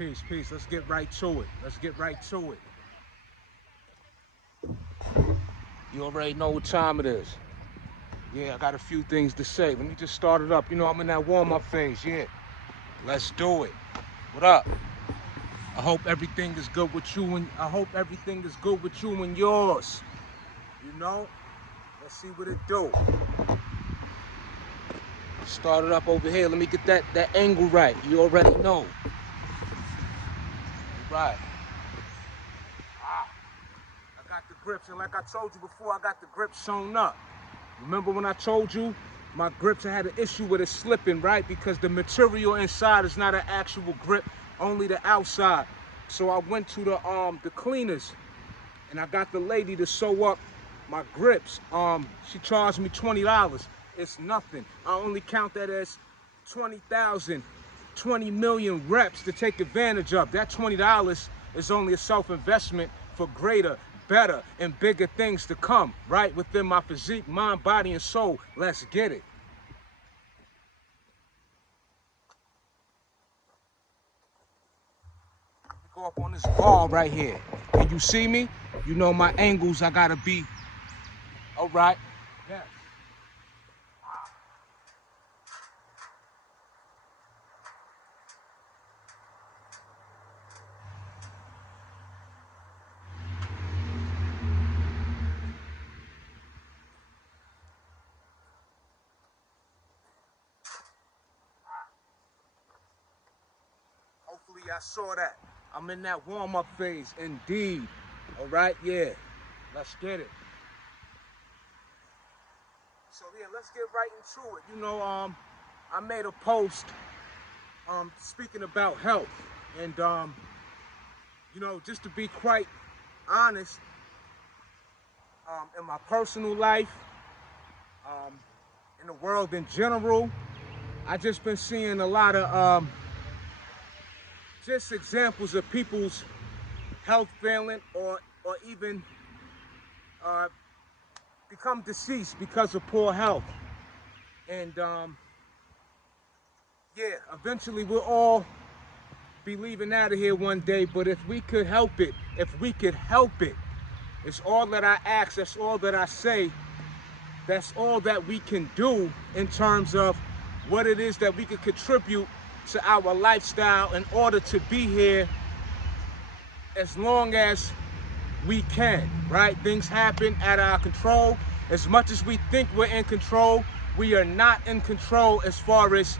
Peace. Let's get right to it. You already know what time it is. Yeah, I got a few things to say. Let me just start it up. You know, I'm in that warm-up phase. Yeah, let's do it. What up? I hope everything is good with you and yours. You know, let's see what it do. Start it up over here. Let me get that angle right. You already know. Right. I got the grips, and like I told you before, I got the grips sewn up. Remember when I told you my grips, I had an issue with it slipping, right? Because the material inside is not an actual grip, only the outside. So I went to the cleaners, and I got the lady to sew up my grips. She charged me $20. It's nothing. I only count that as 20,000, 20 million reps to take advantage of. That $20 is only a self-investment for greater, better, and bigger things to come, right? Within my physique, mind, body, and soul. Let's get it. Go up on this ball right here. Can you see me? You know my angles, I gotta be all right. Yes. Hopefully I saw that. I'm in that warm-up phase, indeed. All right, yeah. Let's get it. So yeah, let's get right into it. You know, I made a post speaking about health, and you know, just to be quite honest, in my personal life, in the world in general, I just been seeing a lot of just examples of people's health failing or even become deceased because of poor health. And yeah, eventually we'll all be leaving out of here one day, but if we could help it, it's all that I ask, that's all that I say, that's all that we can do in terms of what it is that we could contribute to our lifestyle in order to be here as long as we can, right? Things happen out of our control. As much as we think we're in control, we are not in control as far as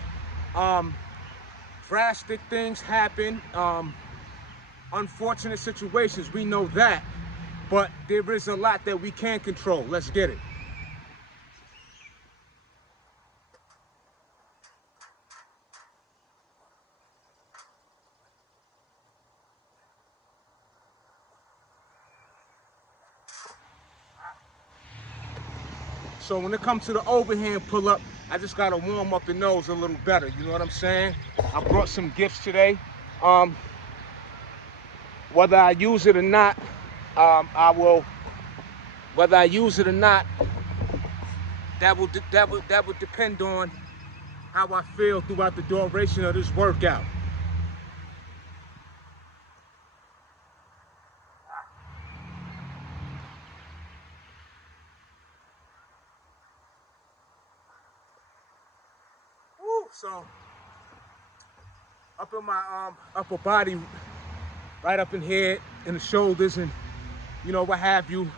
drastic things happen, unfortunate situations, we know that, but there is a lot that we can control. Let's get it. So when it comes to the overhand pull-up, I just gotta warm up the nose a little better, you know what I'm saying? I brought some gifts today. Whether I use it or not, whether I use it or not, that will depend on how I feel throughout the duration of this workout. Woo, so up in my upper body, right up in here, in the shoulders, and you know what have you,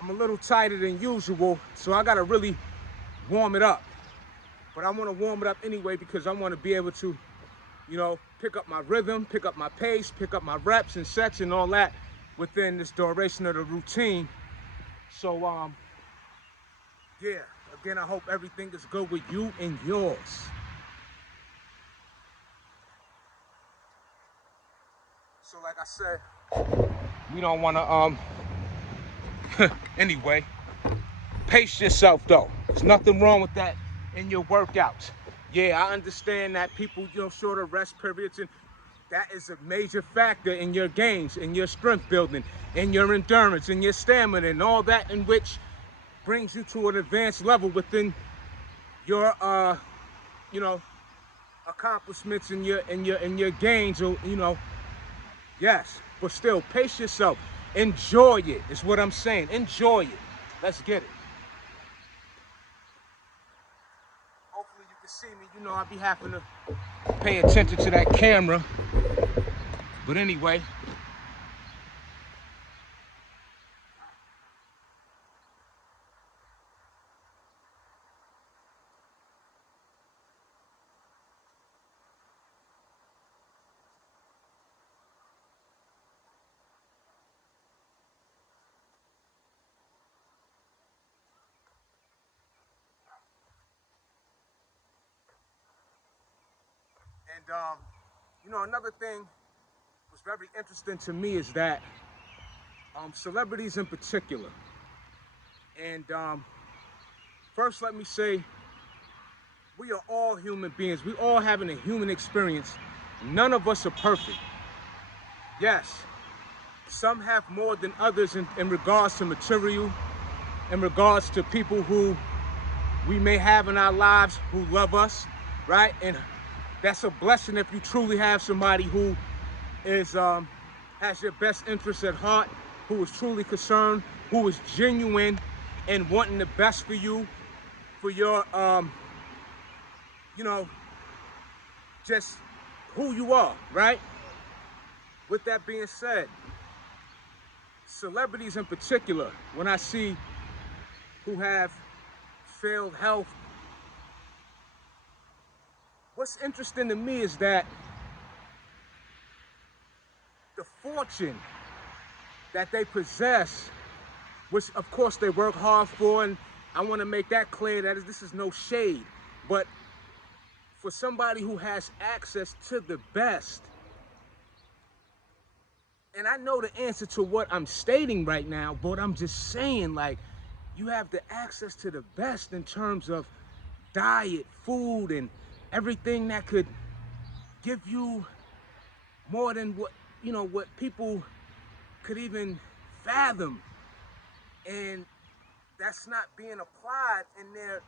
I'm a little tighter than usual, so I gotta really warm it up. But I wanna warm it up anyway because I wanna be able to, you know, pick up my rhythm, pick up my pace, pick up my reps and sets and all that within this duration of the routine. So, yeah, again, I hope everything is good with you and yours. So like I said, we don't wanna, anyway, pace yourself though. There's nothing wrong with that in your workouts. Yeah, I understand that people, you know, shorter rest periods, and that is a major factor in your gains, in your strength building, in your endurance, in your stamina, and all that, in which brings you to an advanced level within your, you know, accomplishments and your gains, or yes, but still pace yourself. Enjoy it, is what I'm saying. Enjoy it. Let's get it. Hopefully you can see me. I'll be having to pay attention to that camera. But anyway. And another thing was very interesting to me is that celebrities in particular. And first, let me say, we are all human beings. We all having a human experience. None of us are perfect. Yes, some have more than others in regards to material, in regards to people who we may have in our lives who love us, right? And that's a blessing if you truly have somebody who is has your best interests at heart, who is truly concerned, who is genuine and wanting the best for you, for your just who you are, right? With that being said, celebrities in particular, when I see who have failed health, what's interesting to me is that the fortune that they possess, which of course they work hard for, and I want to make that clear that this is no shade, but for somebody who has access to the best, and I know the answer to what I'm stating right now, but I'm just saying, like, you have the access to the best in terms of diet, food, and everything that could give you more than what people could even fathom. And that's not being applied in their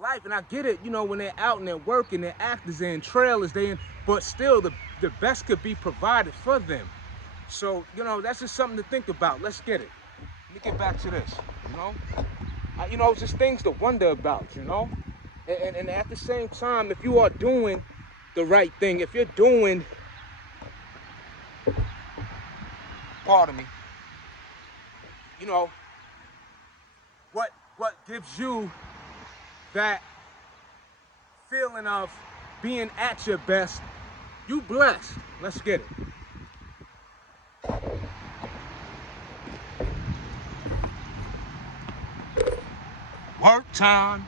life. And I get it, when they're out and they're working, they're actors, they're in trailers, but still the best could be provided for them. So, that's just something to think about. Let's get it. Let me get back to this, it's just things to wonder about, and at the same time, if you are doing the right thing, if you're doing, pardon me, what gives you that feeling of being at your best, you blessed. Let's get it. Work time.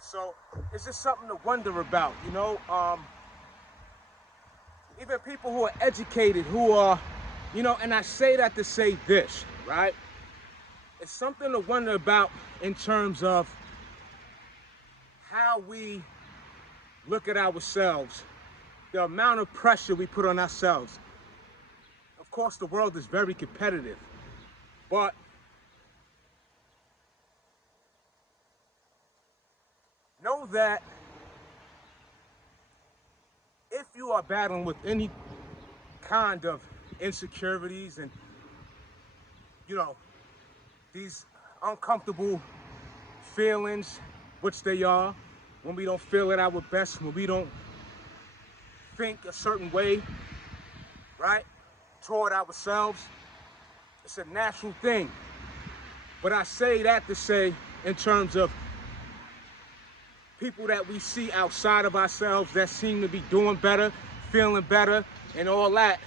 So it's just something to wonder about, even people who are educated, who are, and I say that to say this, right? It's something to wonder about in terms of how we look at ourselves, the amount of pressure we put on ourselves. Of course, the world is very competitive, but know that if you are battling with any kind of insecurities and, these uncomfortable feelings, which they are, when we don't feel at our best, when we don't think a certain way, right, toward ourselves, it's a natural thing. But I say that to say, in terms of people that we see outside of ourselves that seem to be doing better, feeling better, and all that,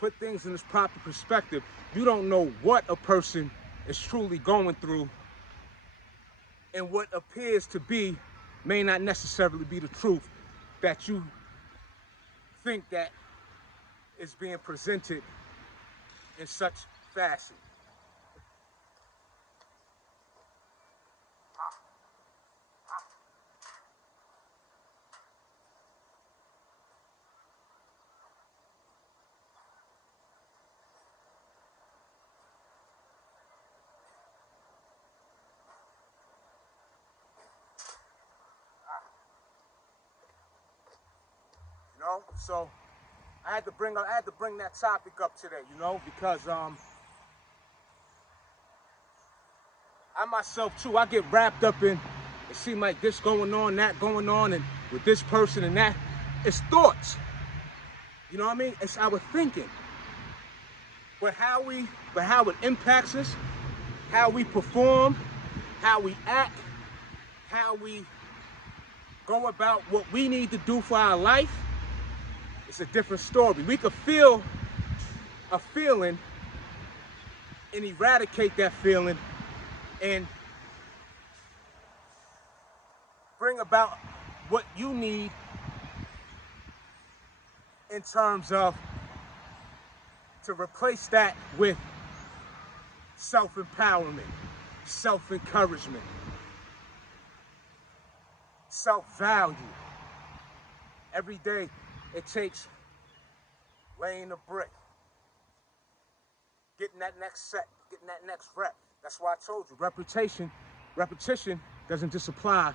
put things in this proper perspective. You don't know what a person is truly going through, and what appears to be may not necessarily be the truth. that you think that is being presented in such fashion. You know, so I had to bring that topic up today, you know, because I myself too, I get wrapped up in, it seems like this going on, that going on, and with this person and that. It's thoughts. You know what I mean? It's our thinking. But how it impacts us, how we perform, how we act, how we go about what we need to do for our life, it's a different story. We could feel a feeling and eradicate that feeling and bring about what you need in terms of to replace that with self-empowerment, self-encouragement, self-value. Every day it takes laying a brick, getting that next set, getting that next rep. That's why I told you, repetition doesn't just apply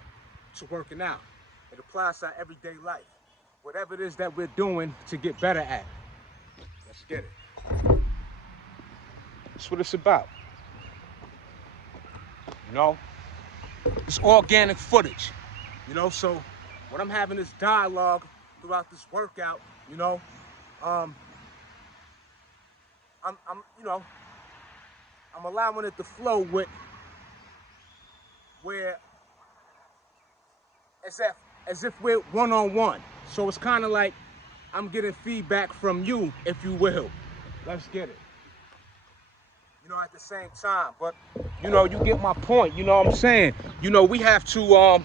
to working out. It applies to our everyday life. Whatever it is that we're doing to get better at. Let's get it. That's what it's about. You know? It's organic footage. You know, so when I'm having this dialogue throughout this workout, you know, I'm allowing it to flow with where as if we're one-on-one. So it's kind of like I'm getting feedback from you, if you will. Let's get it. You know, at the same time, but you know, you get my point. You know what I'm saying? You know, we have to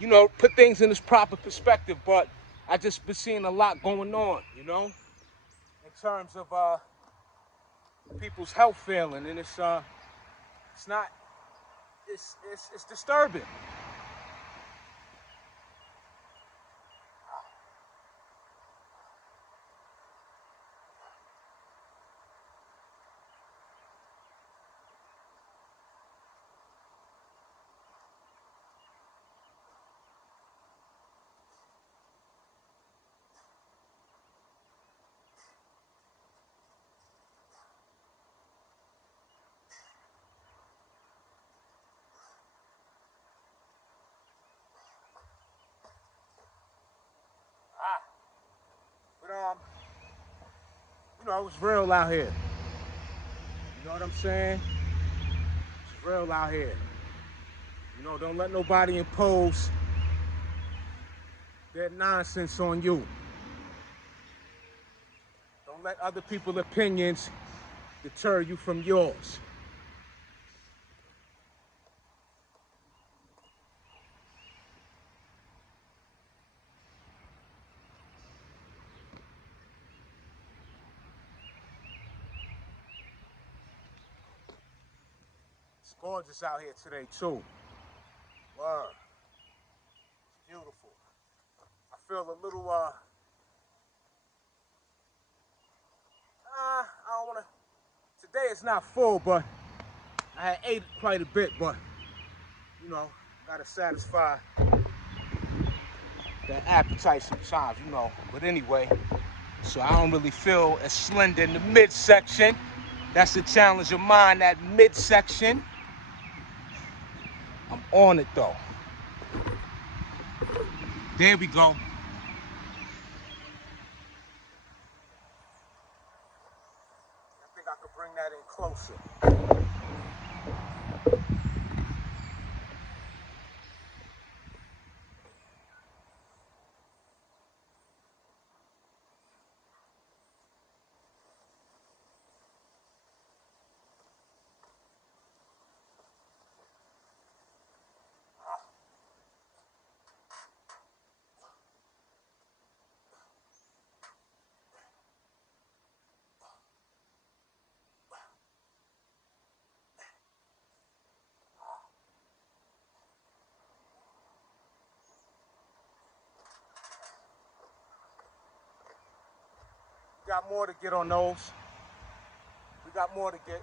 you know, put things in its proper perspective, but I just been seeing a lot going on, you know, in terms of people's health failing, and it's disturbing. But you know, it's real out here. You know what I'm saying? It's real out here. You know, don't let nobody impose their nonsense on you. Don't let other people's opinions deter you from yours. It's gorgeous out here today too. Word. It's beautiful. I feel a little I don't wanna today it's not full, but I had ate quite a bit, but you know, gotta satisfy that appetite sometimes, you know. But anyway, so I don't really feel as slender in the midsection. That's the challenge of mine, that midsection. I'm on it though. There we go. I think I could bring that in closer. got more to get on those. We got more to get.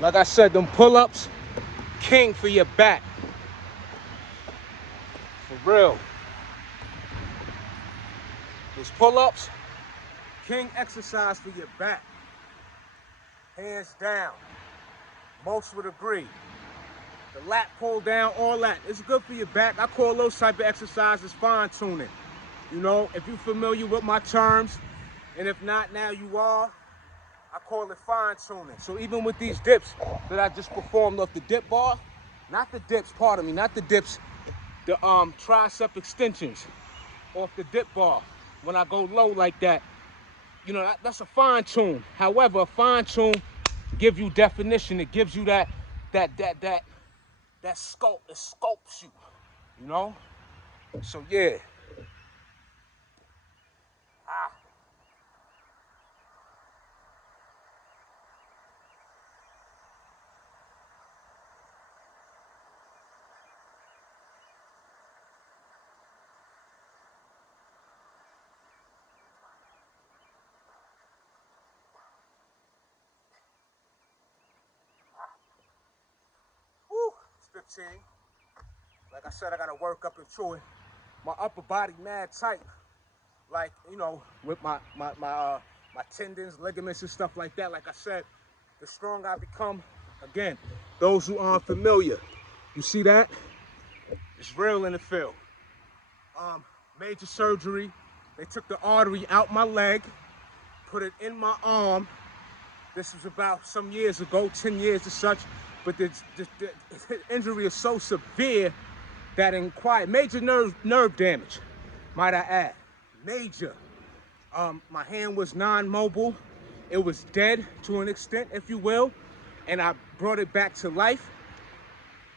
Like I said, them pull-ups, king for your back. For real. Those pull-ups, king exercise for your back. Hands down. Most would agree. The lat pull down, all that. It's good for your back. I call those type of exercises fine-tuning. You know, if you're familiar with my terms, and if not, now you are, I call it fine-tuning. So even with these dips that I just performed off the dip bar, not the dips, pardon me, not the dips, the tricep extensions off the dip bar. When I go low like that, you know, that's a fine-tune. However, a fine-tune gives you definition. It gives you that sculpt. It sculpts you, you know? So yeah. Woo, it's 15. Like I said, I gotta work up into it. My upper body mad tight. Like, you know, with my tendons, ligaments, and stuff like that. Like I said, the stronger I become, again, those who aren't familiar, you see that? It's real in the field. Major surgery. They took the artery out my leg, put it in my arm. This was about some years ago, 10 years or such. But the injury is so severe that it required major nerve damage, might I add. Major. My hand was non-mobile. It was dead to an extent, if you will. And I brought it back to life.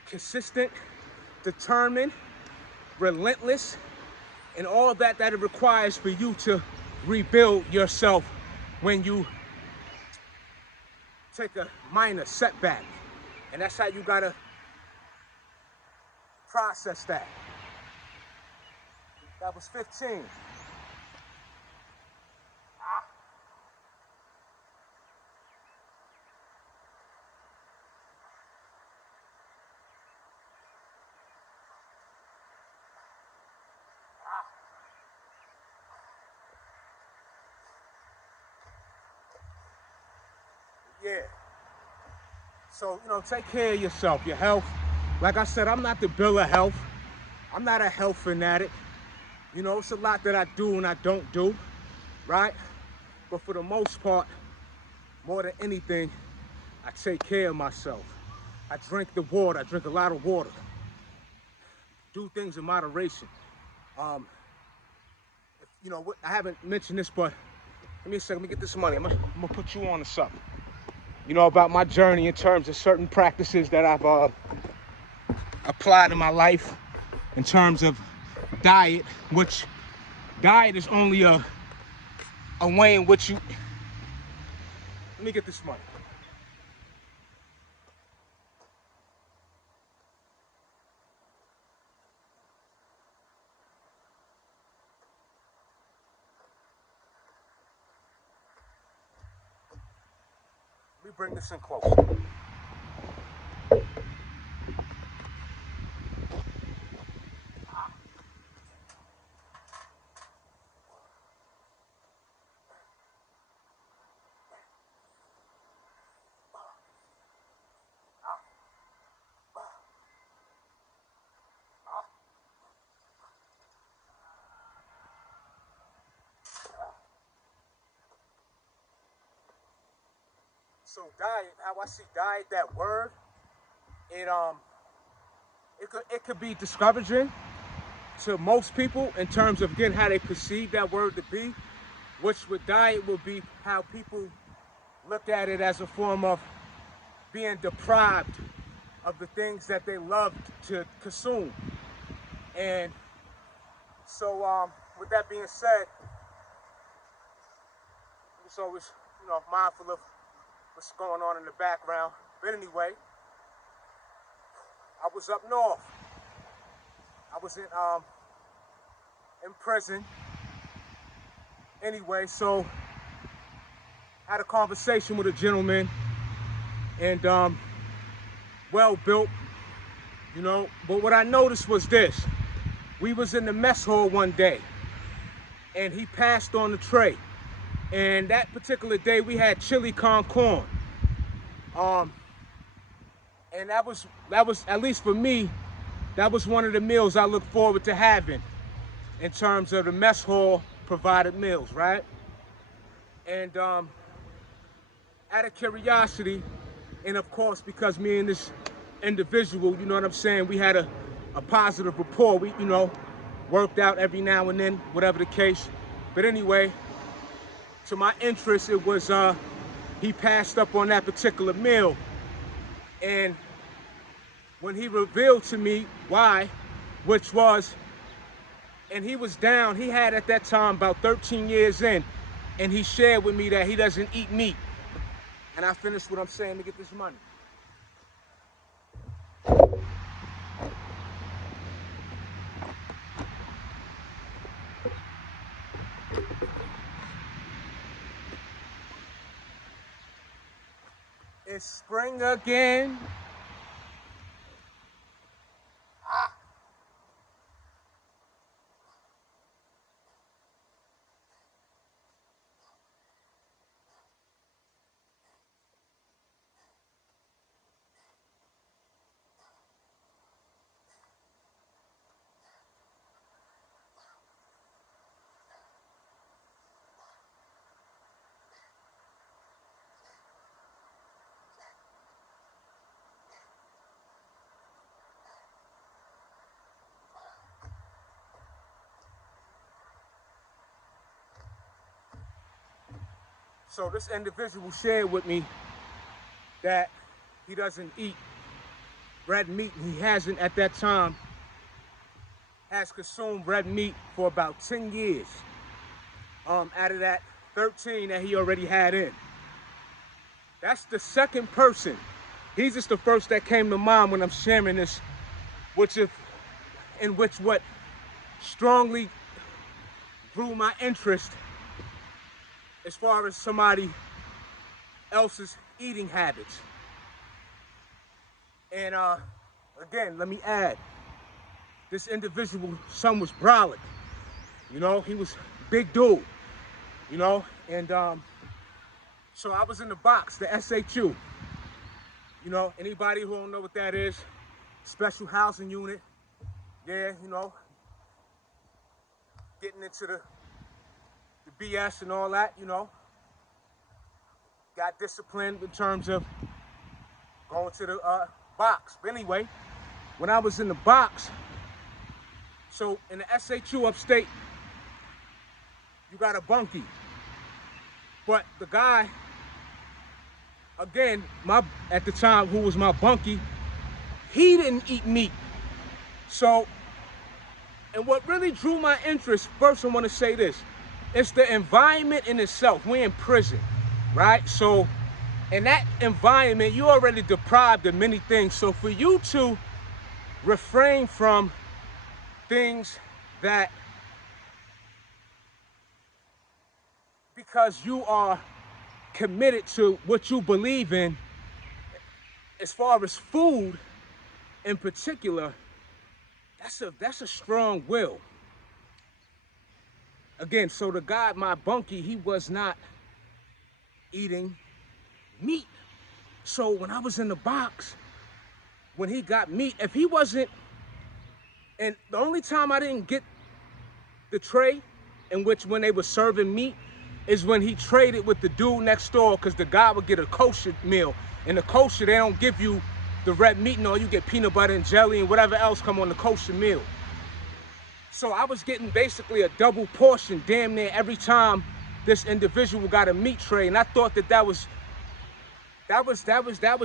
Consistent, determined, relentless, and all that it requires for you to rebuild yourself when you take a minor setback. And that's how you gotta process that. That was 15. Yeah. So, you know, take care of yourself, your health. Like I said, I'm not the bill of health. I'm not a health fanatic. You know, it's a lot that I do and I don't do, right? But for the most part, more than anything, I take care of myself. I drink the water. I drink a lot of water. Do things in moderation. You know, I haven't mentioned this, but give me a second. Let me get this money. I'm gonna put you on to something. You know, about my journey in terms of certain practices that I've applied in my life in terms of diet, which diet is only a way in which you... Let me get this money. Let me bring this in closer. So diet, how I see diet, that word, it could be discouraging to most people in terms of, again, how they perceive that word to be, which with diet will be how people look at it as a form of being deprived of the things that they love to consume. And so with that being said, it's always, you know, mindful of what's going on in the background. But anyway, I was up north. I was in prison. Anyway, so had a conversation with a gentleman, and well built, you know. But what I noticed was this: we was in the mess hall one day, and he passed on the tray. And that particular day, we had chili con corn. And that was at least for me, that was one of the meals I look forward to having in terms of the mess hall provided meals, right? And out of curiosity, and of course, because me and this individual, you know what I'm saying, we had a positive rapport. We, you know, worked out every now and then, whatever the case. But anyway, to my interest, it was he passed up on that particular meal. And when he revealed to me why, which was, and he was down, he had at that time about 13 years in, and he shared with me that he doesn't eat meat. And I finished what I'm saying to get this money. It's spring again. So this individual shared with me that he doesn't eat red meat. He hasn't at that time, has consumed red meat for about 10 years. Out of that 13 that he already had in. That's the second person. He's just the first that came to mind when I'm sharing this, which what strongly grew my interest as far as somebody else's eating habits. And again, let me add, this individual's son was brolic. You know, he was big dude, you know, and so I was in the box, the SHU. You know, anybody who don't know what that is, special housing unit. Yeah, you know, getting into the BS and all that, you know. Got disciplined in terms of going to the box. But anyway, when I was in the box, so in the SHU upstate, you got a bunkie. But the guy, again, at the time, who was my bunkie, he didn't eat meat. So, and what really drew my interest, first I want to say this, it's the environment in itself. We're in prison, right? So in that environment, you're already deprived of many things. So for you to refrain from things that, because you are committed to what you believe in, as far as food in particular, that's a strong will. Again, so the guy, my bunkie, he was not eating meat. So when I was in the box, when he got meat, if he wasn't, and the only time I didn't get the tray in which when they were serving meat is when he traded with the dude next door, because the guy would get a kosher meal. In the kosher, they don't give you the red meat, no, you get peanut butter and jelly and whatever else come on the kosher meal. So I was getting basically a double portion damn near every time this individual got a meat tray, and I thought that was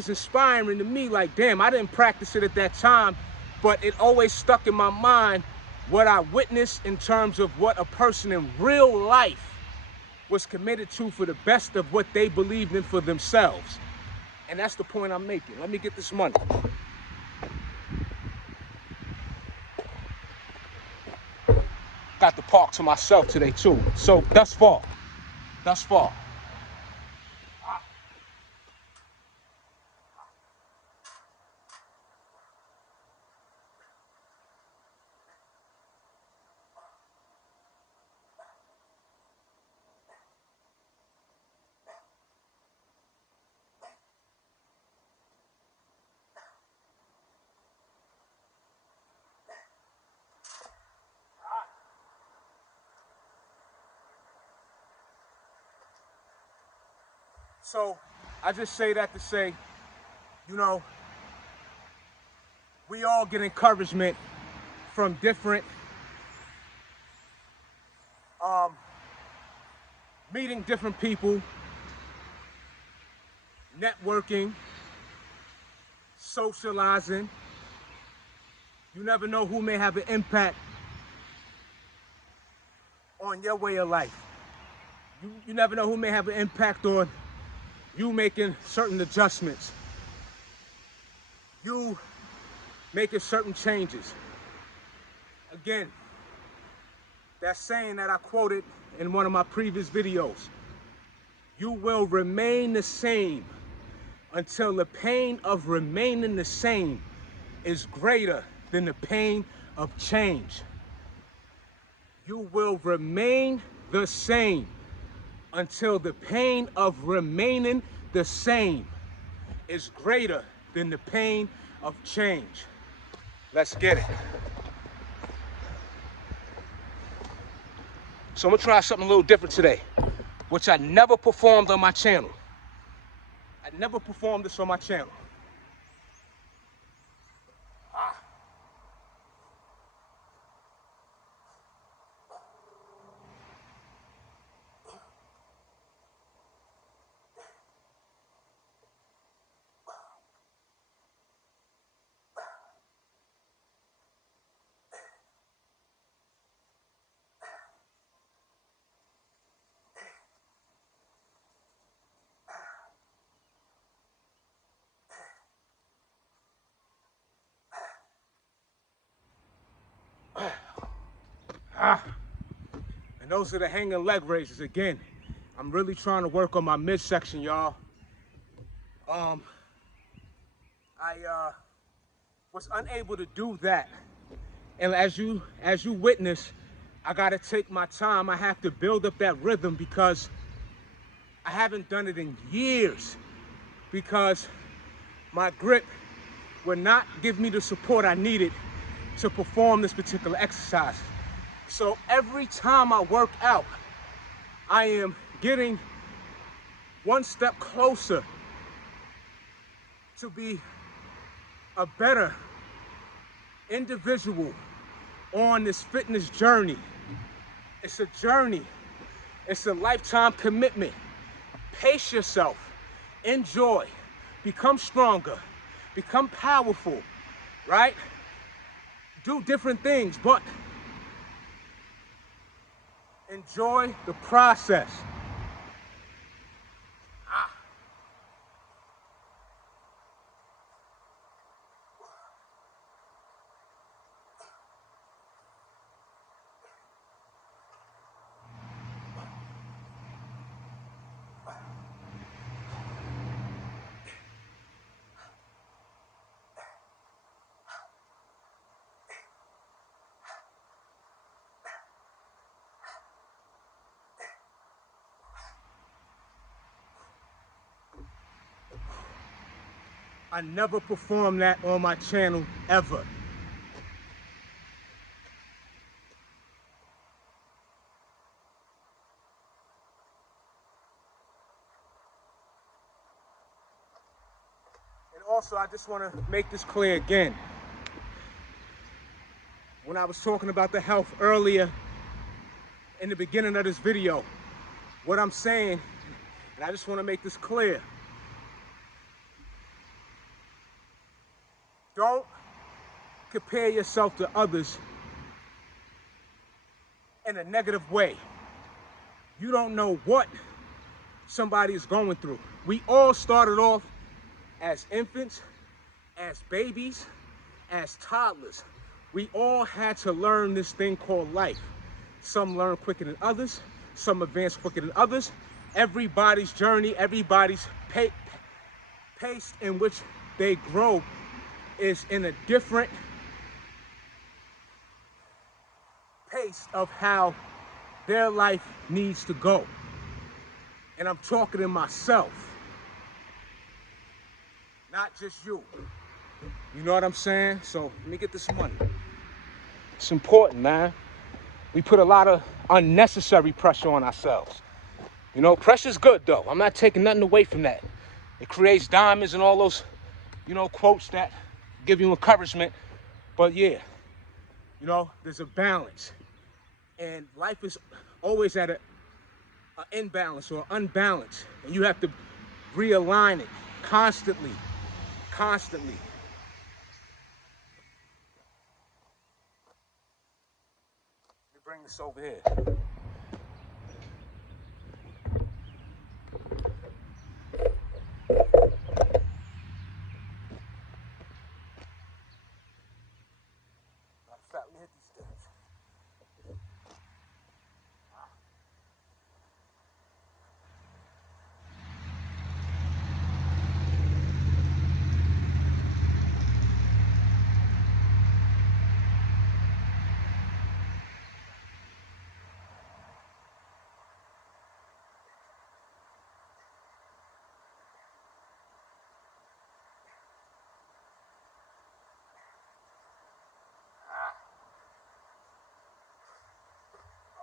inspiring to me. Like, damn, I didn't practice it at that time, but it always stuck in my mind what I witnessed in terms of what a person in real life was committed to for the best of what they believed in for themselves. And that's the point I'm making. Let me get this money. park to myself today too. So thus far. So I just say that to say, you know, we all get encouragement from different meeting different people, networking, socializing. You never know who may have an impact on your way of life. You never know who may have an impact on you making certain adjustments, you making certain changes. Again, that saying that I quoted in one of my previous videos, you will remain the same until the pain of remaining the same is greater than the pain of change. You will remain the same until the pain of remaining the same is greater than the pain of change. Let's get it. So I'm gonna try something a little different today, which I never performed on my channel. I never performed this on my channel. And those are the hanging leg raises. Again, I'm really trying to work on my midsection, y'all. I was unable to do that. And as you witness, I gotta take my time. I have to build up that rhythm because I haven't done it in years, because my grip would not give me the support I needed to perform this particular exercise. So every time I work out, I am getting one step closer to be a better individual on this fitness journey. It's a journey. It's a lifetime commitment. Pace yourself. Enjoy. Become stronger. Become powerful, right? Do different things, but enjoy the process. I never performed that on my channel, ever. And also, I just want to make this clear again. When I was talking about the health earlier in the beginning of this video, what I'm saying, and I just want to make this clear, don't compare yourself to others in a negative way. You don't know what somebody is going through. We all started off as infants, as babies, as toddlers. We all had to learn this thing called life. Some learn quicker than others. Some advance quicker than others. Everybody's journey, everybody's pace in which they grow is in a different pace of how their life needs to go. And I'm talking to myself, not just you. You know what I'm saying? So let me get this money. It's important, man. We put a lot of unnecessary pressure on ourselves. You know, pressure's good though. I'm not taking nothing away from that. It creates diamonds and all those, you know, quotes that give you encouragement. But yeah, you know, there's a balance. And life is always at an imbalance or unbalance. And you have to realign it constantly, constantly. Let me bring this over here. Let me hit these steps.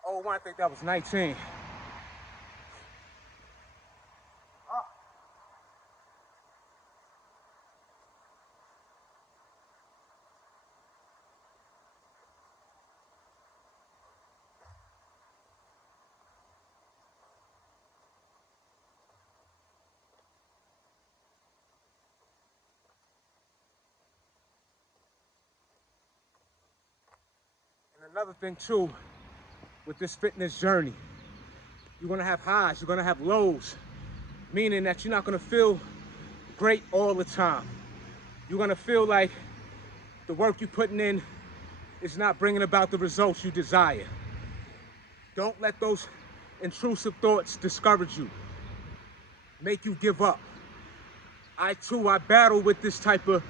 Oh, I think that was 19. And another thing too, with this fitness journey, you're gonna have highs, you're gonna have lows, meaning that you're not gonna feel great all the time. You're gonna feel like the work you're putting in is not bringing about the results you desire. Don't let those intrusive thoughts discourage you, make you give up. I battle with this type of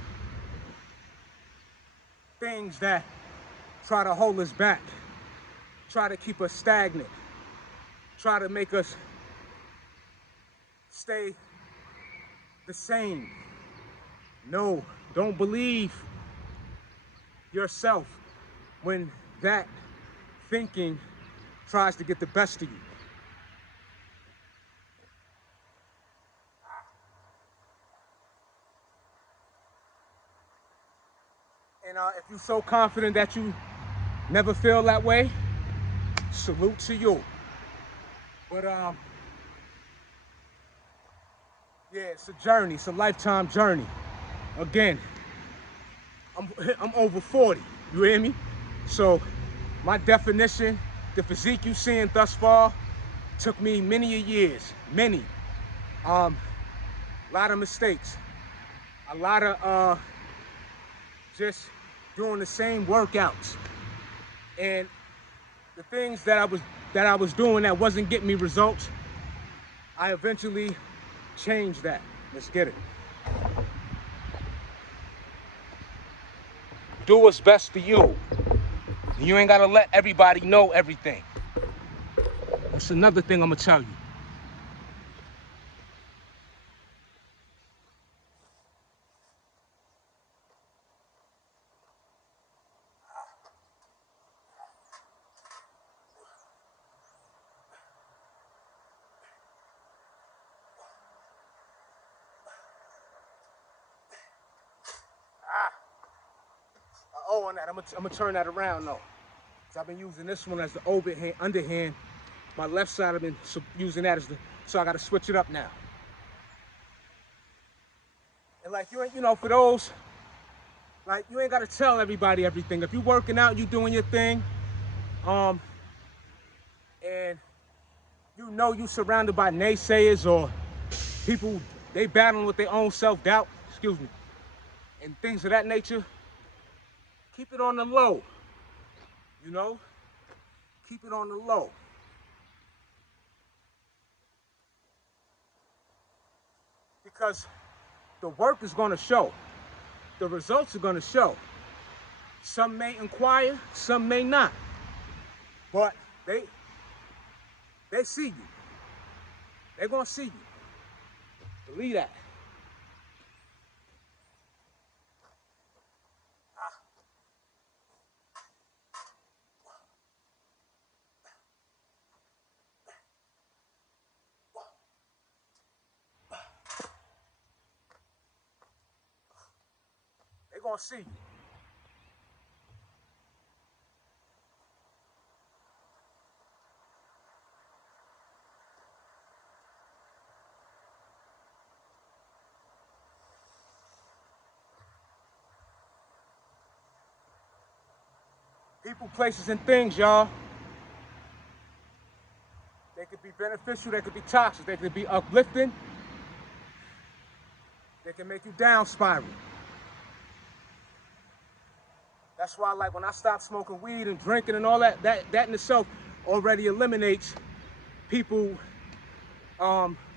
things that try to hold us back, try to keep us stagnant, try to make us stay the same. No, don't believe yourself when that thinking tries to get the best of you. And if you're so confident that you never feel that way, salute to you. But yeah, it's a journey. It's a lifetime journey. Again, I'm over 40. You hear me? So my definition, the physique you've seen thus far, took me many years. Many. A lot of mistakes. A lot of just doing the same workouts. And the things that I was doing that wasn't getting me results, I eventually changed that. Let's get it. Do what's best for you. You ain't gotta let everybody know everything. That's another thing I'm gonna tell you. On that, I'm gonna turn that around though. So I've been using this one as the overhand, underhand. My left side I've been using that as the, so I gotta switch it up now. And like you ain't, you know, for those, like you ain't gotta tell everybody everything. If you working out, you doing your thing, and you know you surrounded by naysayers or people, they battling with their own self-doubt, excuse me, and things of that nature, keep it on the low, you know? Keep it on the low. Because the work is going to show. The results are going to show. Some may inquire, some may not. But they see you. They're going to see you. Believe that. They're going to see you. People, places, and things, y'all. They could be beneficial, they could be toxic, they could be uplifting, they can make you down spiral. That's why, like, when I stopped smoking weed and drinking and all that in itself already eliminates people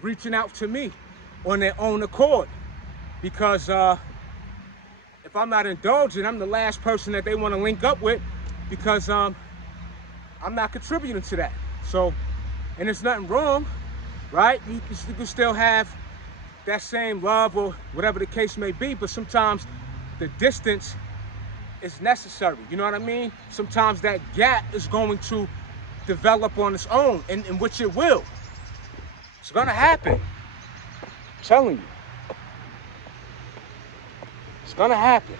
reaching out to me on their own accord. Because if I'm not indulging, I'm the last person that they want to link up with, because I'm not contributing to that. So, and there's nothing wrong, right? You can still have that same love or whatever the case may be, but sometimes the distance is necessary. You know what I mean? Sometimes that gap is going to develop on its own, in which it will. It's gonna happen. I'm telling you. It's gonna happen.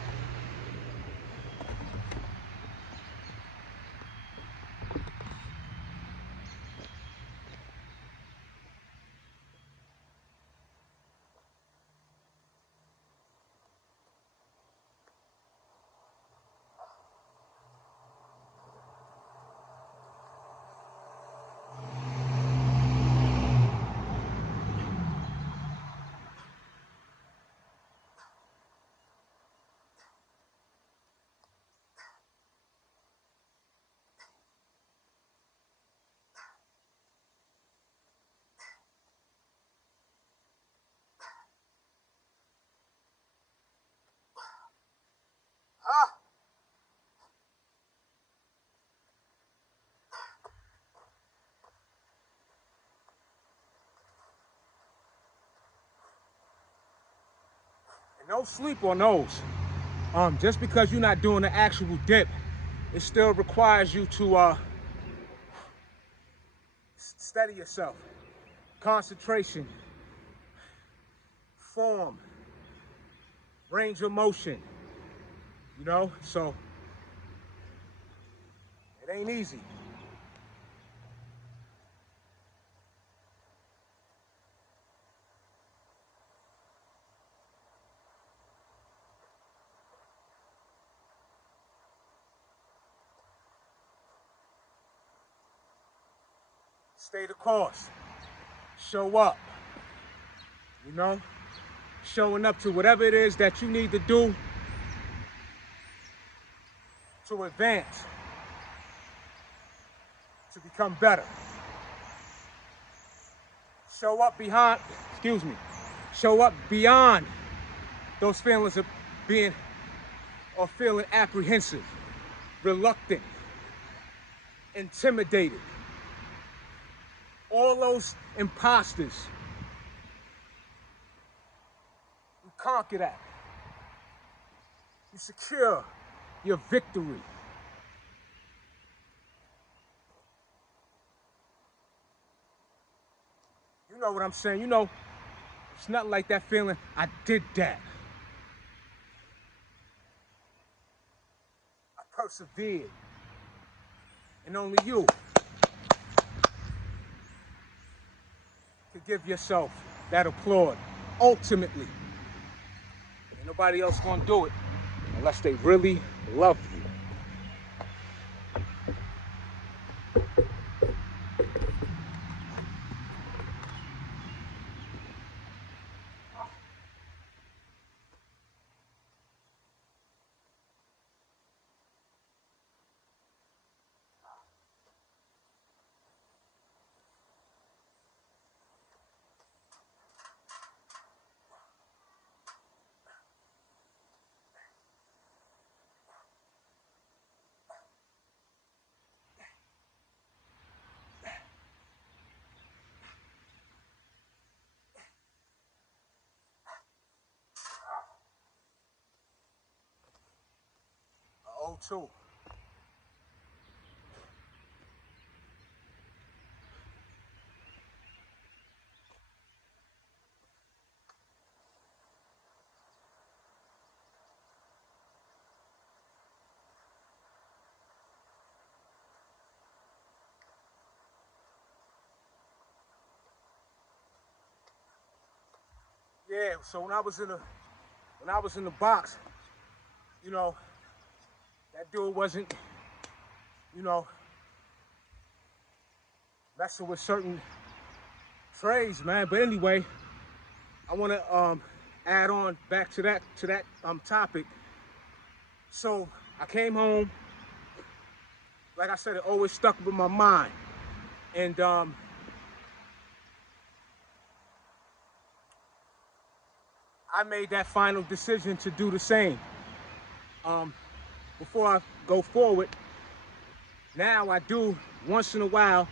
And no sleep on those. Just because you're not doing the actual dip, it still requires you to steady yourself. Concentration, form, range of motion, you know? So, it ain't easy. Stay the course. Show up, you know? Showing up to whatever it is that you need to do to advance, to become better. Show up show up beyond those feelings of being or feeling apprehensive, reluctant, intimidated. All those imposters. You conquer that. You secure your victory. You know what I'm saying? You know, it's not like that feeling, I did that. I persevered. And only you can give yourself that applaud. Ultimately, ain't nobody else gonna do it unless they really love you. too. Yeah, so when I was in the box, you know, that dude wasn't, you know, messing with certain trades, man. But anyway, I want to add on back to that topic. So I came home. Like I said, it always stuck with my mind, and I made that final decision to do the same. Before I go forward, now I do once in a while.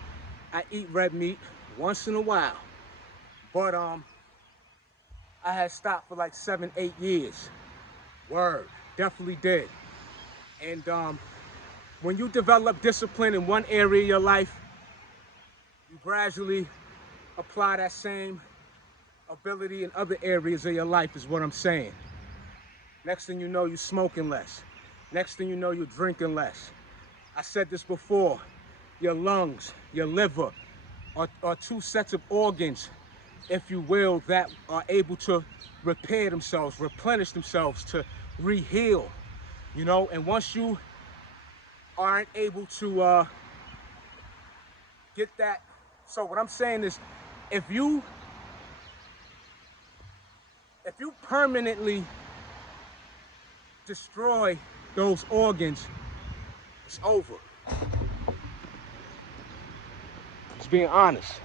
I eat red meat once in a while, but I had stopped for like 7, 8 years. Word, definitely did. And when you develop discipline in one area of your life, you gradually apply that same ability in other areas of your life, is what I'm saying. Next thing you know, you're smoking less. Next thing you know, you're drinking less. I said this before, your lungs, your liver are two sets of organs, if you will, that are able to repair themselves, replenish themselves, to re-heal, you know? And once you aren't able to get that, so what I'm saying is, if you permanently destroy those organs, it's over. Just being honest.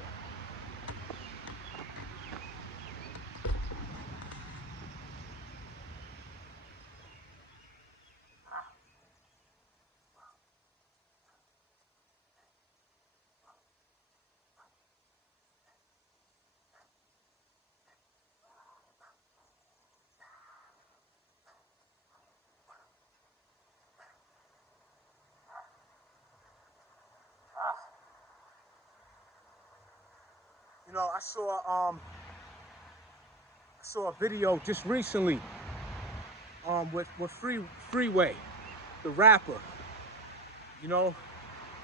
You know, I saw a video just recently with Freeway, the rapper. You know,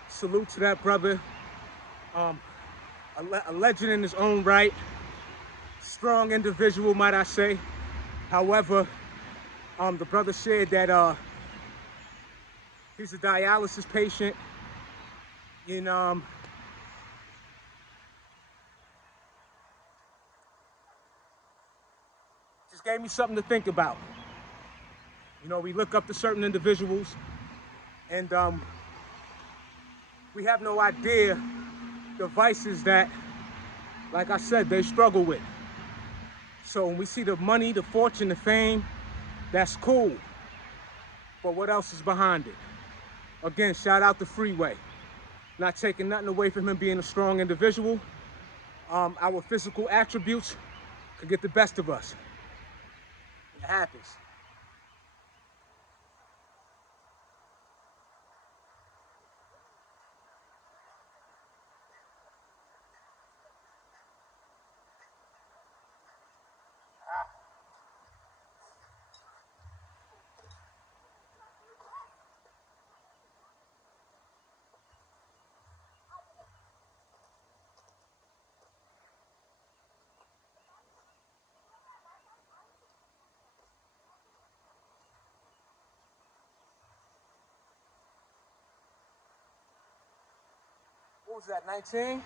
salute to that brother. A legend in his own right. Strong individual, might I say. However, the brother said that he's a dialysis patient, and just gave me something to think about. You know, we look up to certain individuals, and we have no idea the vices that, like I said, they struggle with. So when we see the money, the fortune, the fame, that's cool. But what else is behind it? Again, shout out to Freeway. Not taking nothing away from him being a strong individual. Our physical attributes can get the best of us. It happens. What was that, 19?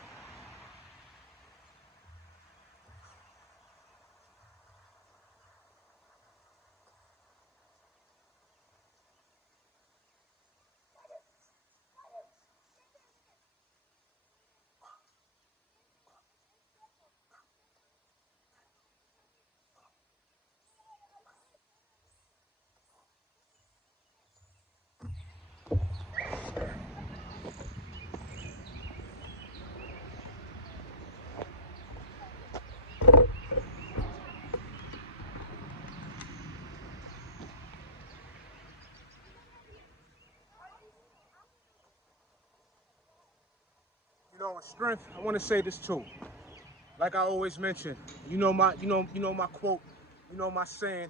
with strength, I want to say this too. Like I always mention, you know my quote, you know my saying,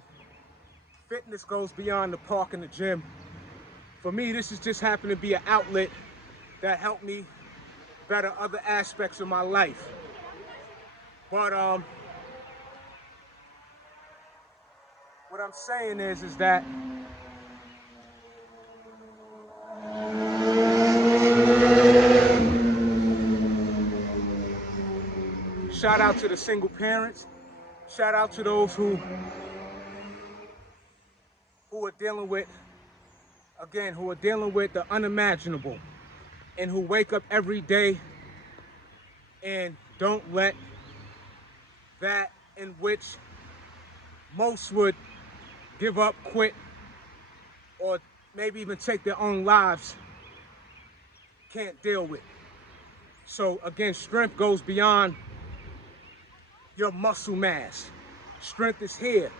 fitness goes beyond the park and the gym. For me, this has just happened to be an outlet that helped me better other aspects of my life. But what I'm saying is that shout out to the single parents. Shout out to those who are dealing with, again, who are dealing with the unimaginable and who wake up every day and don't let that in which most would give up, quit, or maybe even take their own lives, can't deal with. So again, strength goes beyond your muscle mass. Strength is here.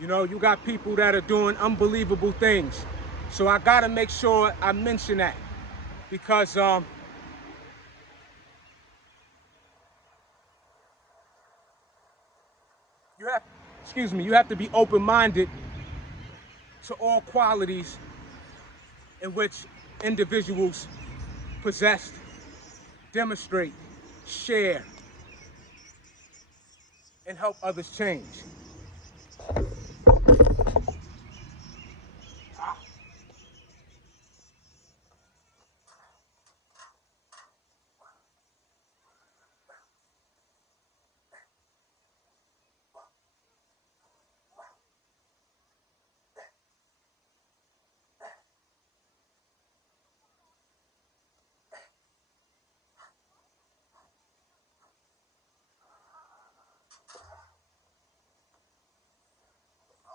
You know, you got people that are doing unbelievable things. So I gotta make sure I mention that because you you have to be open-minded to all qualities in which individuals possess, demonstrate, share, and help others change.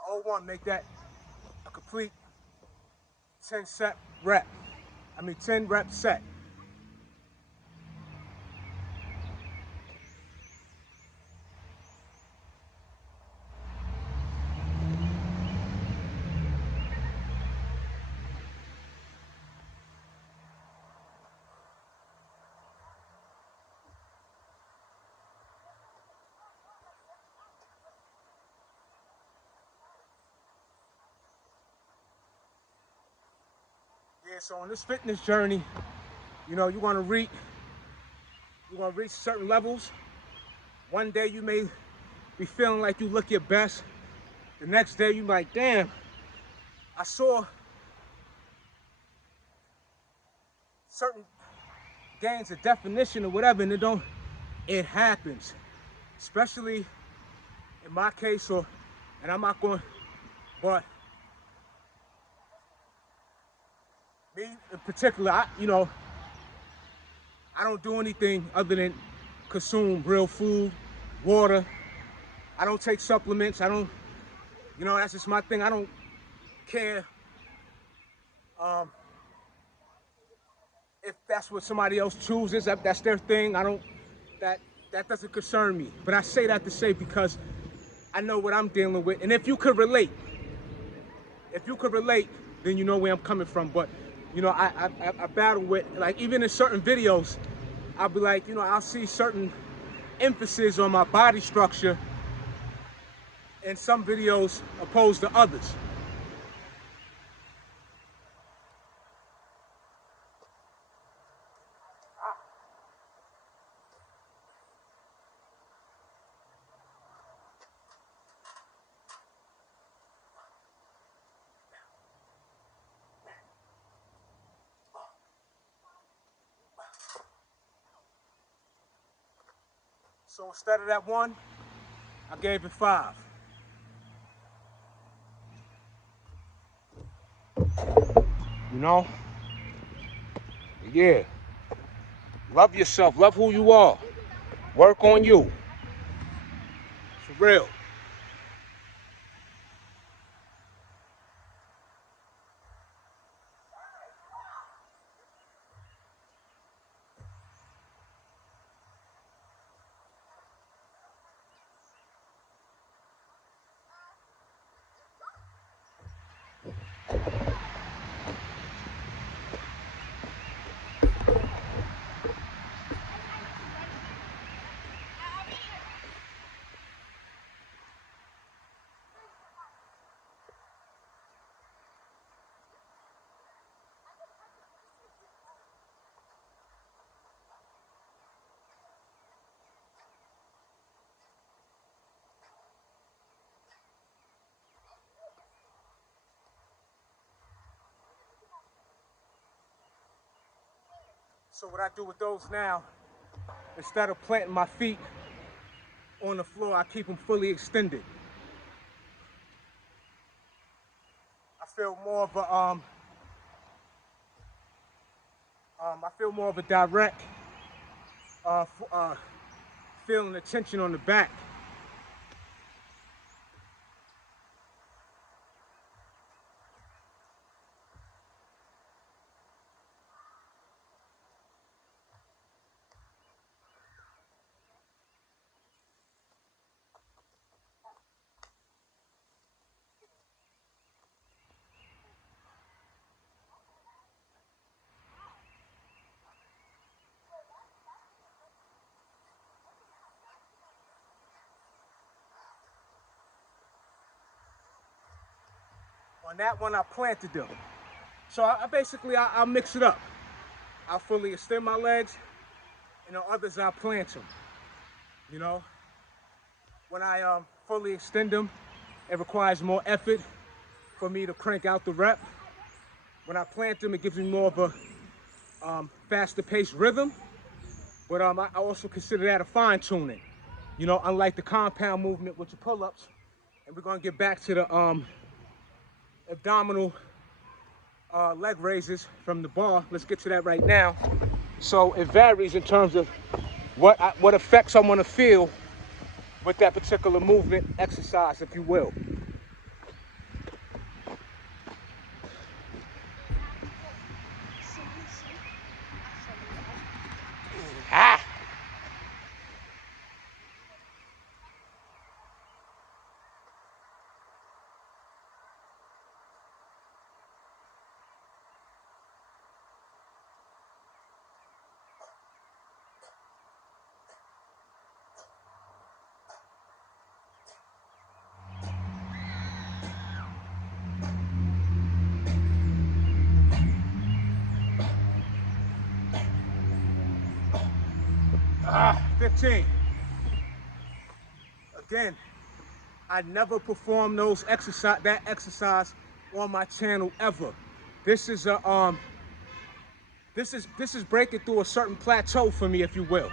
I want to make that a complete 10 rep set. Yeah, so on this fitness journey, you know, you're gonna reach certain levels. One day you may be feeling like you look your best. The next day you're like, damn, I saw certain gains of definition or whatever, and it happens. Especially in my case, and I'm not going, but me in particular, I don't do anything other than consume real food, water. I don't take supplements. I don't, that's just my thing. I don't care if that's what somebody else chooses. That's their thing. That doesn't concern me. But I say that to say because I know what I'm dealing with. And if you could relate, then you know where I'm coming from. But, I battle with, like, even in certain videos, I'll be like, I'll see certain emphasis on my body structure in some videos opposed to others. So instead of that 1, I gave it 5. Yeah. Love yourself. Love who you are. Work on you. For real. So what I do with those now, instead of planting my feet on the floor, I keep them fully extended. I feel more of a direct feeling the tension on the back. On that one, I planted them. So I'll mix it up. I'll fully extend my legs, and on others, I'll plant them. You know, when I fully extend them, it requires more effort for me to crank out the rep. When I plant them, it gives me more of a faster paced rhythm. But I also consider that a fine tuning. You know, unlike the compound movement with your pull-ups. And we're gonna get back to the abdominal leg raises from the bar. Let's get to that right now. So it varies in terms of what effects I want to feel with that particular movement exercise, if you will. Ah! Ah, 15. Again, I never perform that exercise on my channel ever. This is breaking through a certain plateau for me, if you will.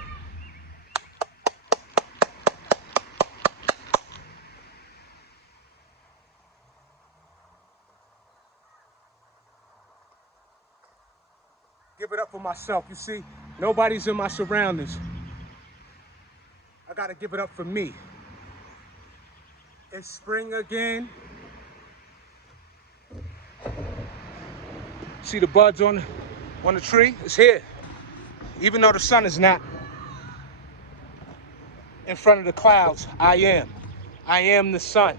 Give it up for myself. You see, nobody's in my surroundings. I gotta give it up for me. It's spring again. See the buds on the tree? It's here. Even though the sun is not in front of the clouds, I am. I am the sun.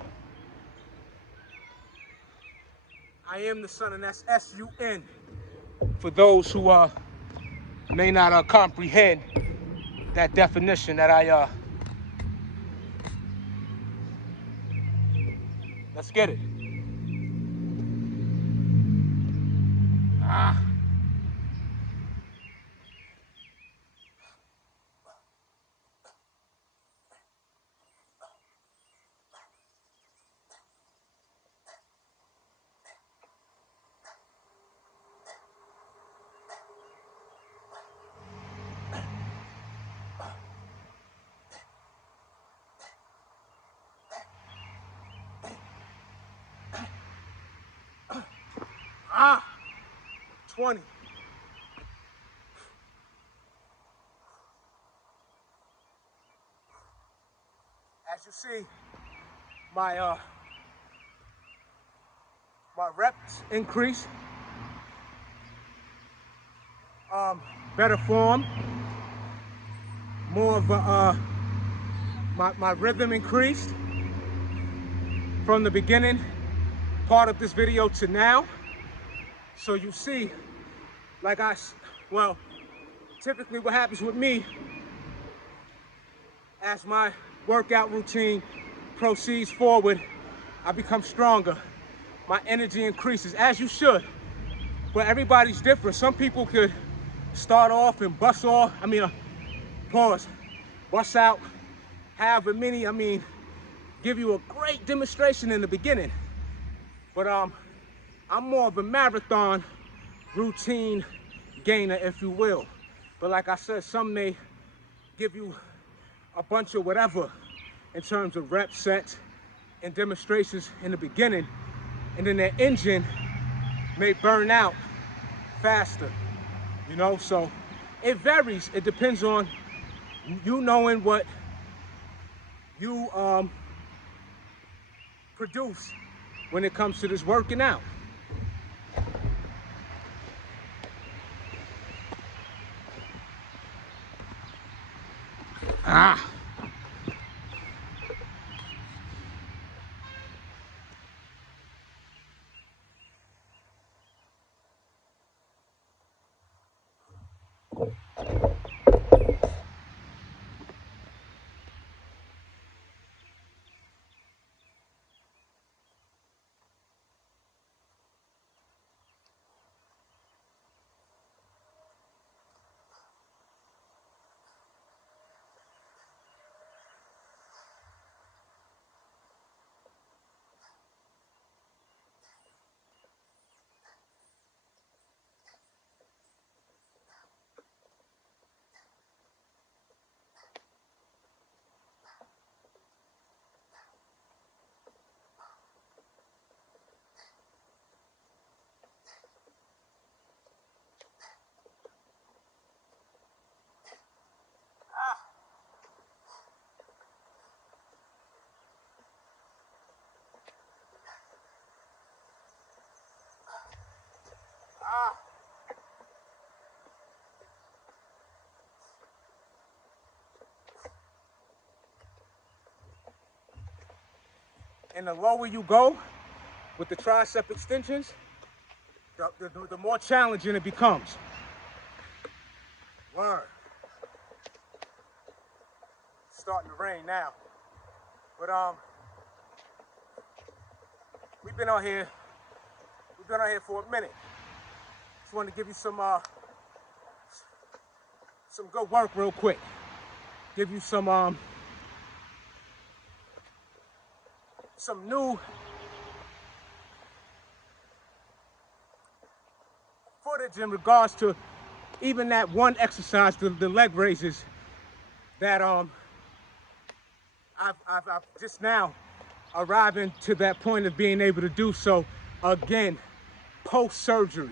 I am the sun, and that's S-U-N. For those who may not comprehend that definition that let's get it. Ah. Ah, 20. As you see, my reps increase. Better form. More of a, my rhythm increased from the beginning part of this video to now. So you see, typically what happens with me as my workout routine proceeds forward, I become stronger. My energy increases, as you should. But everybody's different. Some people could start off and bust out, however many, give you a great demonstration in the beginning. But I'm more of a marathon routine gainer, if you will. But like I said, some may give you a bunch of whatever in terms of rep sets and demonstrations in the beginning, and then their engine may burn out faster, you know? So it varies. It depends on you knowing what you produce when it comes to this working out. Ah. And the lower you go with the tricep extensions, the more challenging it becomes. Learn. It's starting to rain now. But we've been out here for a minute. Just wanted to give you some good work real quick. Give you some new footage in regards to even that one exercise, the leg raises, that I've just now arriving to that point of being able to do so again post-surgery.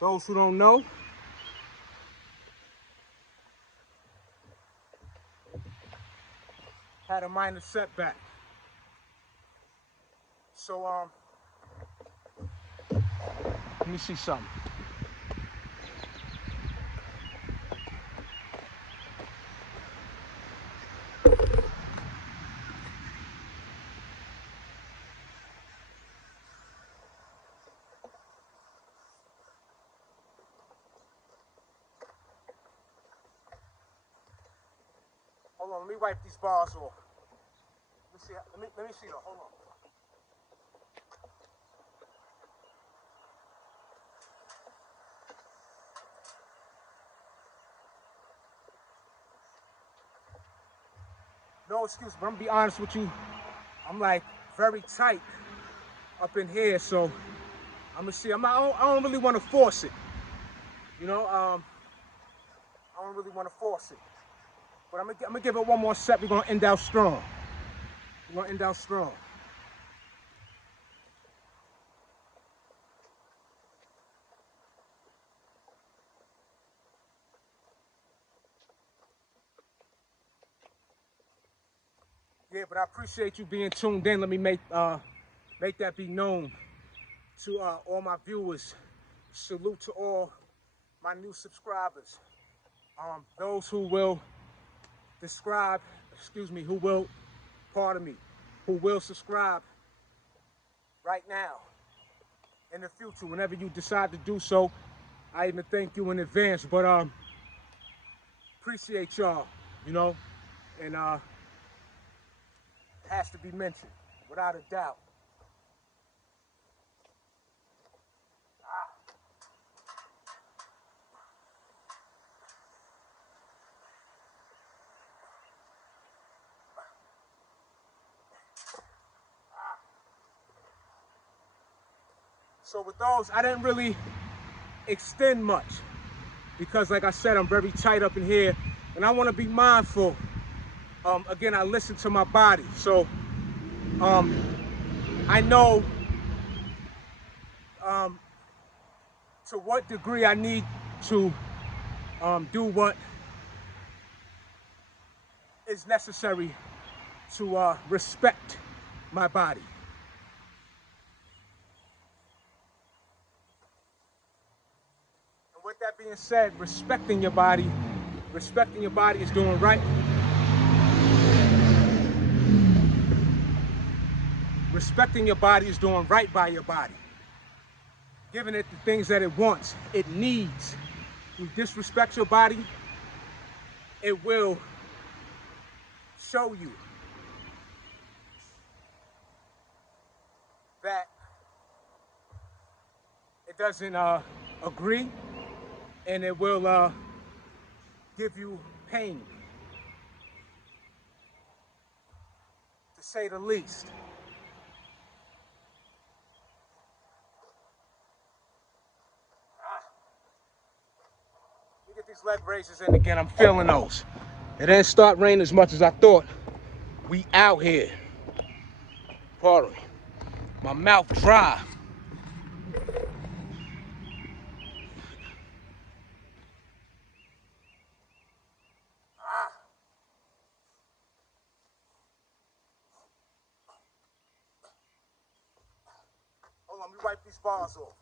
Those who don't know, had a minor setback. So let me see something. Hold on, let me wipe these bars off. Let me see though, hold on. No excuse, but I'm gonna be honest with you. I'm like very tight up in here, so I'm gonna see. I don't really want to force it, you know. I don't really want to force it, but I'm gonna give it one more set. We're gonna end out strong. We're gonna end out strong. Yeah, but I appreciate you being tuned in. Let me make that be known to all my viewers. Salute to all my new subscribers. Those who will who will subscribe right now, in the future, whenever you decide to do so. I even thank you in advance, but appreciate y'all, you know, and has to be mentioned, without a doubt. So with those, I didn't really extend much because like I said, I'm very tight up in here and I want to be mindful. Again, I listen to my body. So I know to what degree I need to do what is necessary to respect my body. And with that being said, respecting your body is doing right. Respecting your body is doing right by your body. Giving it the things that it wants, it needs. You disrespect your body, it will show you that it doesn't agree, and it will give you pain, to say the least. Let me get these leg raises in again. I'm feeling those. It didn't start raining as much as I thought. We out here. Pardon me. My mouth dry. Hold on, let me wipe these bars off.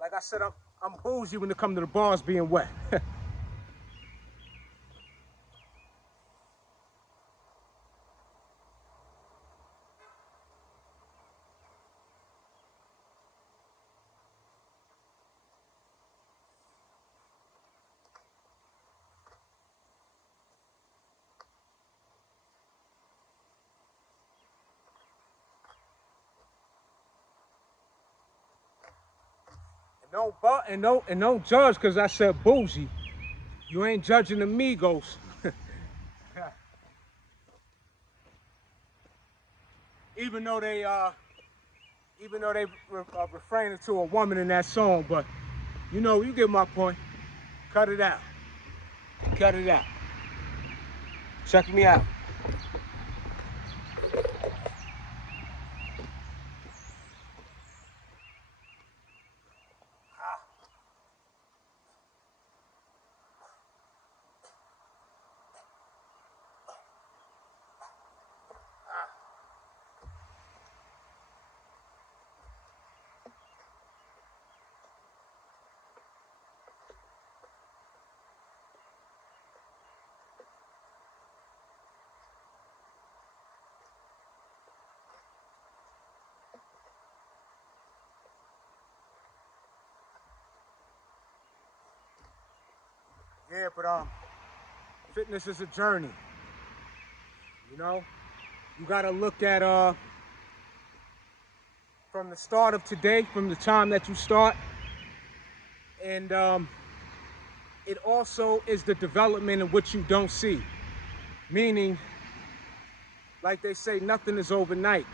Like I said, I'm bougie when it comes to the bars being wet. And don't judge because I said bougie. You ain't judging the Migos. even though they refraining to a woman in that song, but you know, you get my point. Cut it out. Cut it out. Check me out. Yeah, but fitness is a journey. You know, you gotta look at from the start of today, from the time that you start, and it also is the development in which you don't see. Meaning, like they say, nothing is overnight.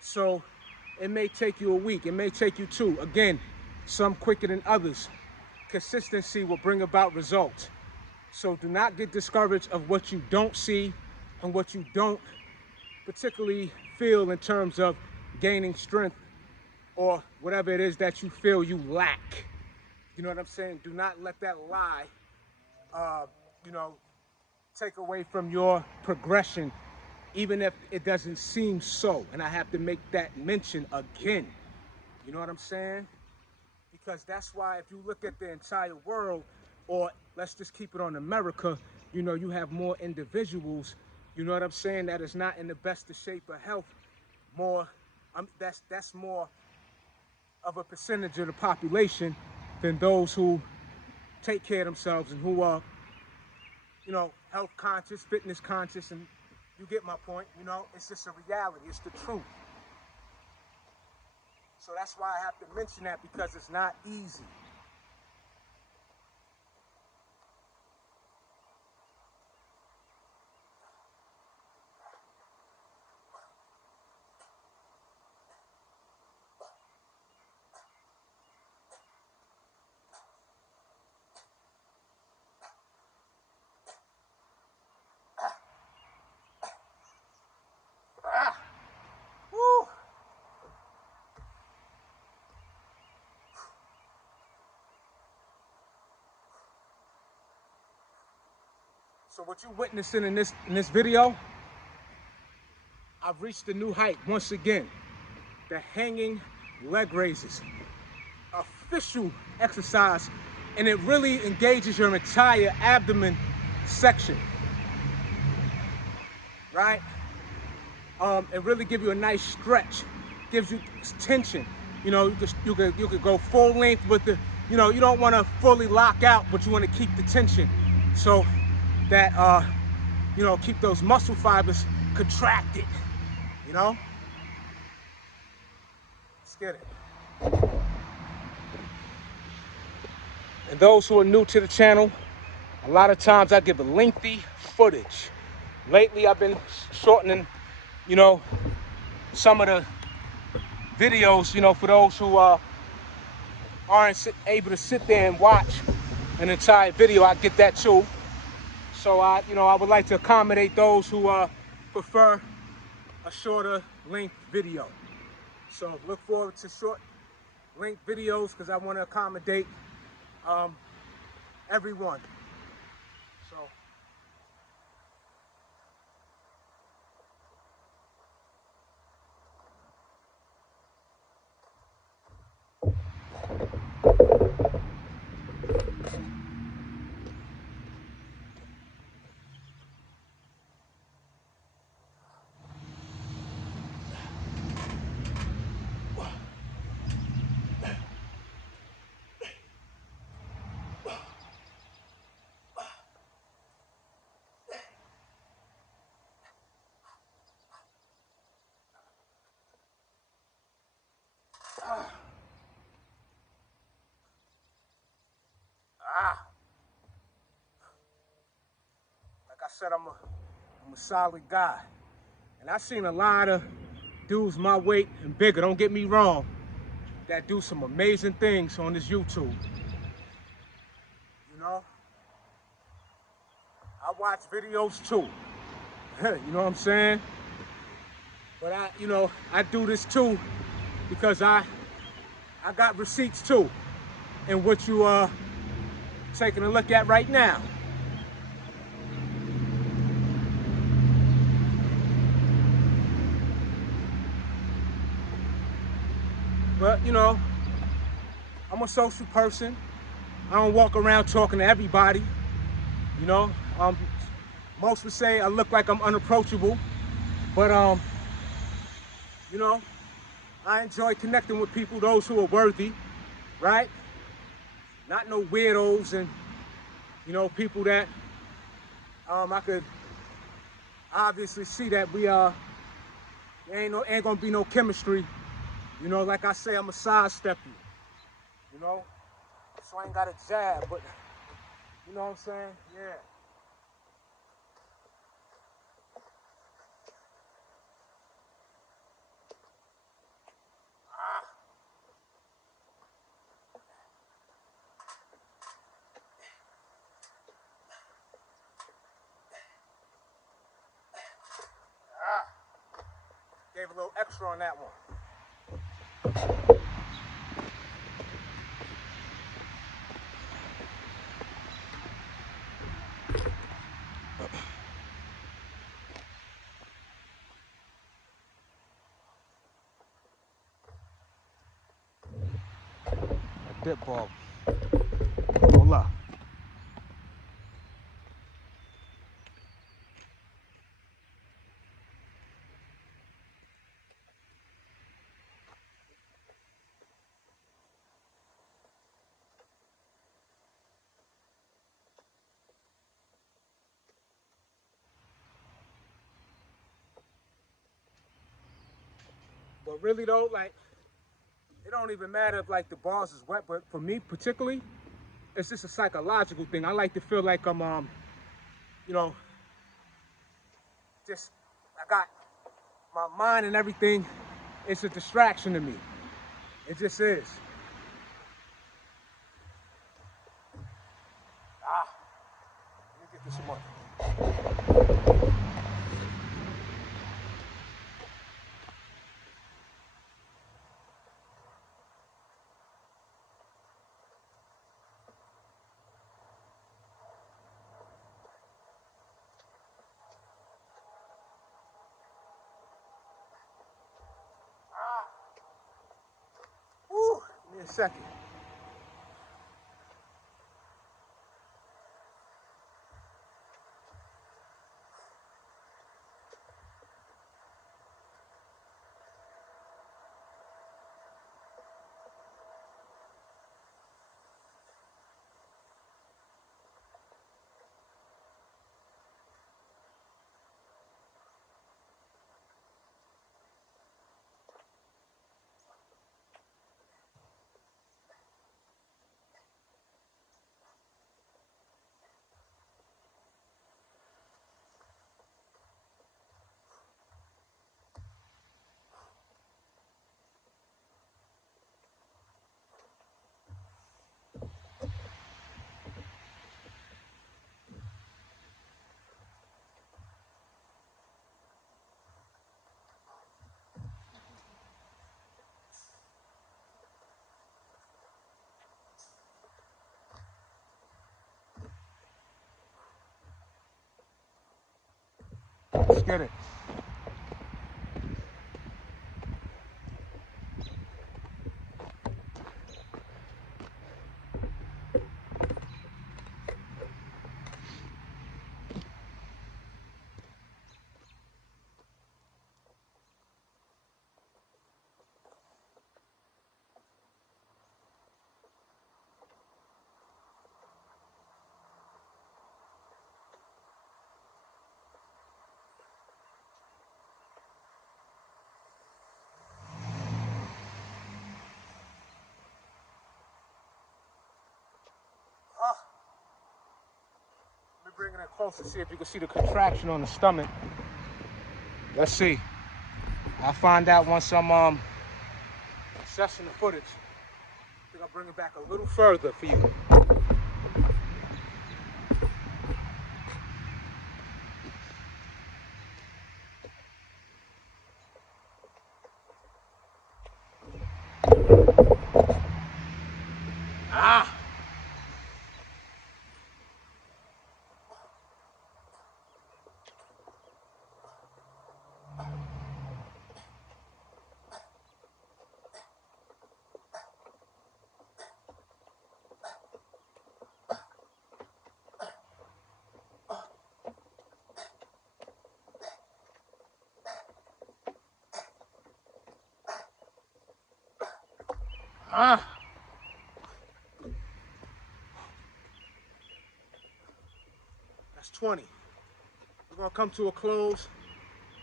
So it may take you a week, it may take you two. Again, some quicker than others. Consistency will bring about results. So do not get discouraged of what you don't see and what you don't particularly feel in terms of gaining strength or whatever it is that you feel you lack. You know what I'm saying? Do not let that lie, you know, take away from your progression, even if it doesn't seem so. And I have to make that mention again. You know what I'm saying? Because that's why if you look at the entire world, or let's just keep it on America, you know, you have more individuals, you know what I'm saying, that is not in the best of shape or health. More, that's more of a percentage of the population than those who take care of themselves and who are, you know, health conscious, fitness conscious, and you get my point. You know, it's just a reality, it's the truth. So that's why I have to mention that, because it's not easy. So what you're witnessing in this video, I've reached a new height once again. The hanging leg raises. Official exercise, and it really engages your entire abdomen section, right? It really gives you a nice stretch, gives you tension. You know, you could go full length with the, you know, you don't want to fully lock out, but you want to keep the tension so that you know, keep those muscle fibers contracted. You know, let's get it. And those who are new to the channel, a lot of times I give a lengthy footage. Lately, I've been shortening, you know, some of the videos, you know, for those who aren't able to sit there and watch an entire video. I get that too. So you know, I would like to accommodate those who prefer a shorter length video. So look forward to short length videos because I want to accommodate everyone. So. Like I said, I'm a solid guy. And I've seen a lot of dudes my weight and bigger, don't get me wrong, that do some amazing things on this YouTube. You know? I watch videos too. You know what I'm saying? But you know, I do this too because I got receipts too. And what you taking a look at right now. But you know, I'm a social person. I don't walk around talking to everybody. You know, most would say I look like I'm unapproachable, but you know, I enjoy connecting with people, those who are worthy, right? Not no weirdos and, you know, people that I could obviously see that ain't gonna be no chemistry. You know, like I say, I'm a sidestep you. You know, so I ain't got a jab, but you know what I'm saying? Yeah. Gave a little extra on that one. A dip ball. Hold up. But really though, like, it don't even matter if like the bars is wet, but for me particularly, it's just a psychological thing. I like to feel like I'm, you know, just, I got my mind and everything. It's a distraction to me. It just is. Let me get this one. a second. Let's get it. Let me bring it in closer, see if you can see the contraction on the stomach. Let's see. I'll find out once I'm assessing the footage. I think I'll bring it back a little further for you. Ah! Ah! That's 20. We're gonna come to a close.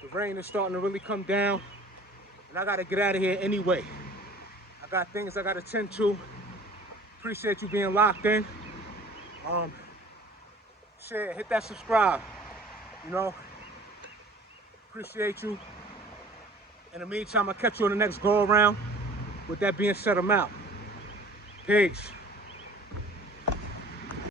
The rain is starting to really come down, and I gotta get out of here anyway. I got things I gotta tend to. Appreciate you being locked in. Share, hit that subscribe. You know, appreciate you. In the meantime, I'll catch you on the next go around. With that being said, I'm out. Peace.